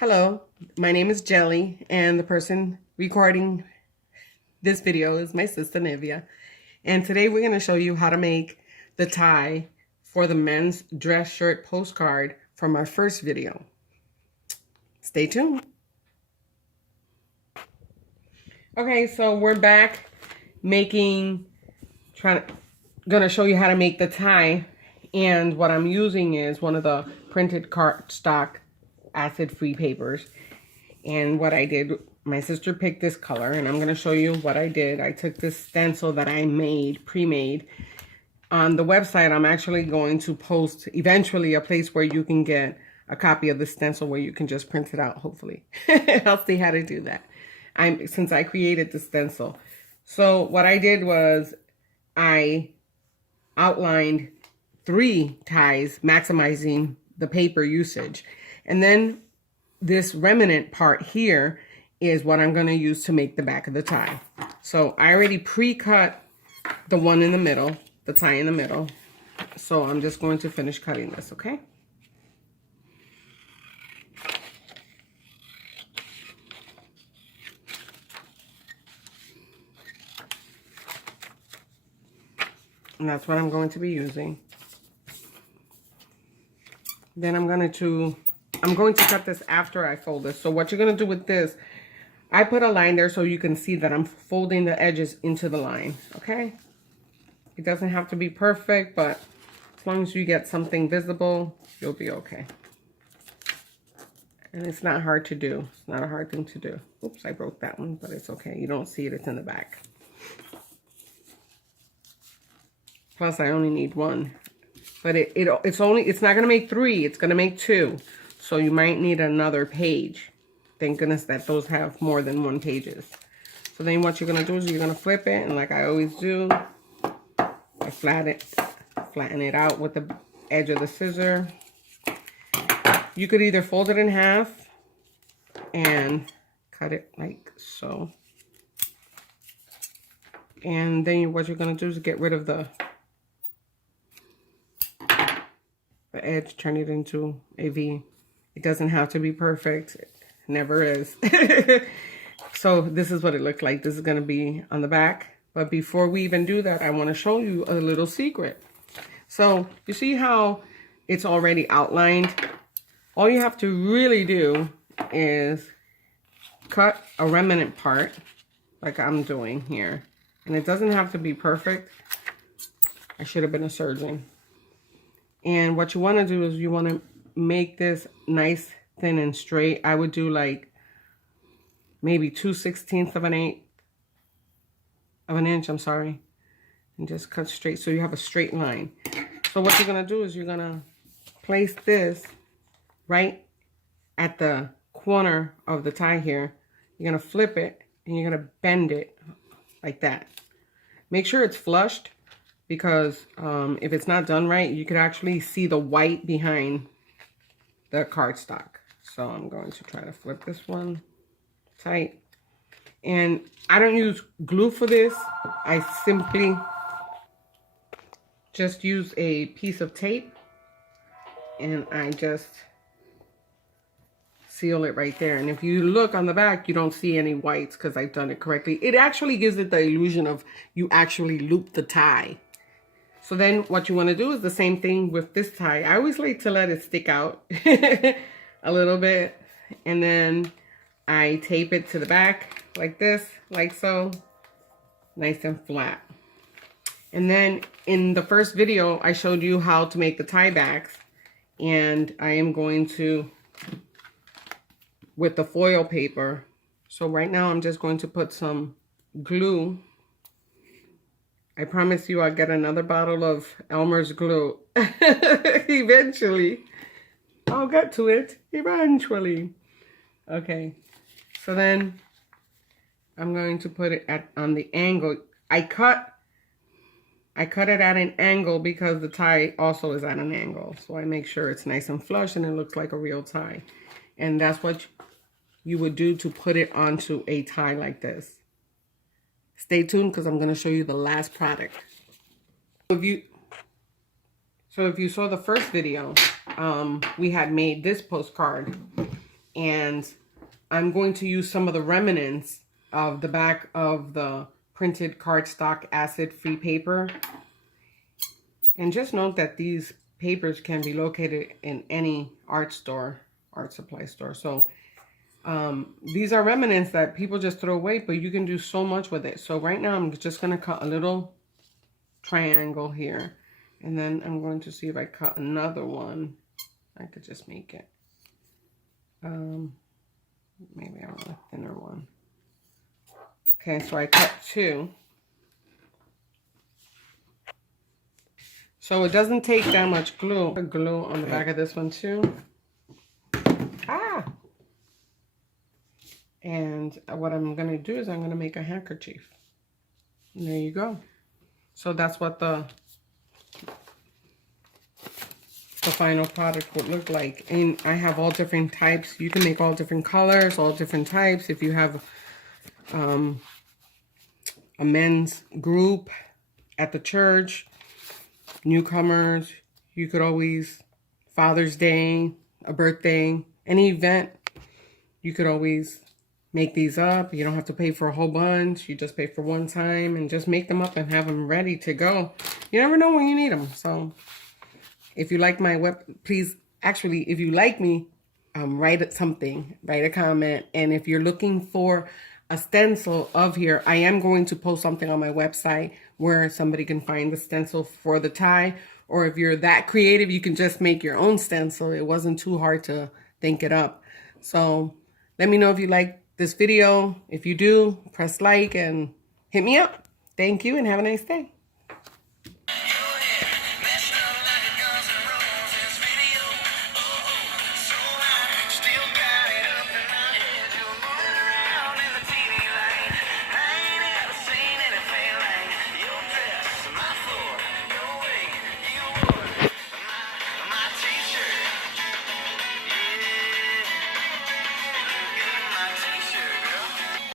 Hello, my name is Jelly, and the person recording this video is my sister Nivea. And today we're going to show you how to make the tie for the men's dress shirt postcard from our first video. Stay tuned. Okay, so we're back gonna show you how to make the tie. And what I'm using is one of the printed cardstock acid-free papers. And what I did, my sister picked this color, and I'm going to show you what I did. I took this stencil that I made, pre-made. On the website, I'm actually going to post eventually a place where you can get a copy of the stencil where you can just print it out, hopefully. I'll see how to do that. Since I created the stencil. So what I did was I outlined 3 ties, maximizing the paper usage. And then this remnant part here is what I'm going to use to make the back of the tie. So I already pre-cut the one in the middle, the tie in the middle. So I'm just going to finish cutting this, okay? And that's what I'm going to be using. Then I'm going to cut this after I fold this. So what you're going to do with this, I put a line there so you can see that I'm folding the edges into the line, okay? It doesn't have to be perfect, but as long as you get something visible, you'll be okay. And it's not hard to do. It's not a hard thing to do. Oops, I broke that one, but it's okay. You don't see it, it's in the back. Plus, I only need 1. But it's not going to make 3. It's going to make 2. So you might need another page. Thank goodness that those have more than 1 pages. So then what you're going to do is you're going to flip it. And like I always do, I flatten it out with the edge of the scissor. You could either fold it in half and cut it like so. And then what you're going to do is get rid of the edge, turn it into a V. It doesn't have to be perfect. It never is. So this is what it looked like. This is going to be on the back. But before we even do that, I want to show you a little secret. So you see how it's already outlined? All you have to really do is cut a remnant part like I'm doing here. And it doesn't have to be perfect. I should have been a surgeon. And what you want to do is you want to make this nice, thin, and straight. I would do like maybe 2/16 of an inch, I'm sorry. And just cut straight so you have a straight line. So what you're going to do is you're going to place this right at the corner of the tie here. You're going to flip it and you're going to bend it like that. Make sure it's flushed. Because if it's not done right, you could actually see the white behind the cardstock. So I'm going to try to flip this one tight. And I don't use glue for this. I simply just use a piece of tape. And I just seal it right there. And if you look on the back, you don't see any whites because I've done it correctly. It actually gives it the illusion of you actually loop the tie. So then what you want to do is the same thing with this tie. I always like to let it stick out a little bit. And then I tape it to the back like this, like so. Nice and flat. And then in the first video, I showed you how to make the tie backs. And I am going to, with the foil paper. So right now I'm just going to put some glue. I promise you I'll get another bottle of Elmer's glue. Eventually. I'll get to it. Eventually. Okay. So then I'm going to put it on the angle. I cut it at an angle because the tie also is at an angle. So I make sure it's nice and flush and it looks like a real tie. And that's what you would do to put it onto a tie like this. Stay tuned because I'm going to show you the last product. If you So if you saw the first video, we had made this postcard, and I'm going to use some of the remnants of the back of the printed cardstock acid-free paper. And just note that these papers can be located in any art supply store. So these are remnants that people just throw away, but you can do so much with it. So right now I'm just going to cut a little triangle here, and then I'm going to see if I cut another one. I could just make it maybe I want a thinner one. Okay, so I cut 2. So it doesn't take that much glue. Glue on the back of this one too. And what I'm going to do is I'm going to make a handkerchief. And there you go. So that's what the final product would look like. And I have all different types. You can make all different colors, all different types. If you have a men's group at the church, newcomers, you could always, Father's Day, a birthday, any event, you could always make these up. You don't have to pay for a whole bunch. You just pay for one time and just make them up and have them ready to go. You never know when you need them. So if you like my web, please, actually, if you like me, write something, write a comment. And if you're looking for a stencil of here, I am going to post something on my website where somebody can find the stencil for the tie. Or if you're that creative, you can just make your own stencil. It wasn't too hard to think it up. So let me know if you like this video. If you do, press like and hit me up. Thank you and have a nice day.